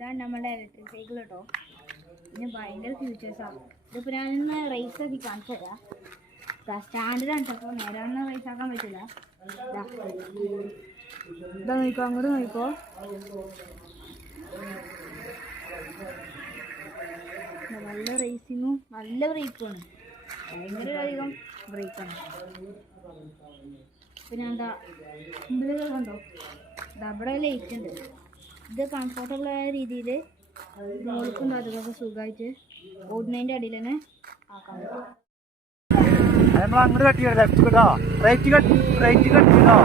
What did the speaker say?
ഇതാണ് നമ്മുടെ electric cycle കേട്ടോ. ഇതിന് ഭയങ്കര ഫ്യൂച്ചേഴ്സാണ്. ഇതിപ്പോൾ ഞാനിന്ന് റേസ് ആക്കി കാണിച്ചു തരാം. സ്റ്റാൻഡിലാണ് അപ്പോൾ നേരാണ് റേസ് ആക്കാൻ പറ്റില്ല. ഇതാ നോക്കോ, അങ്ങോട്ട് നോക്കോ. നല്ല റേസിങ്ങും നല്ല ബ്രേക്കുമാണ്, ഭയങ്കര അധികം ബ്രേക്കാണ്. പിന്നെ എന്താ മുമ്പിൽ കണ്ടോ, അവിടെ ലൈറ്റ് ഉണ്ട്. ഇത് കംഫർട്ടബിൾ ആയ രീതിയിൽ മോൾക്കും അതൊക്കെ സുഖമായിട്ട് ഓടുന്നതിൻ്റെ അടിയിൽ തന്നെ ആക്കാൻ പറ്റും. നമ്മൾ അങ്ങോട്ട് കട്ടിയോ, ലെഫ്റ്റ് കേട്ടോ, റൈറ്റ് കട്ടിട്ടോ.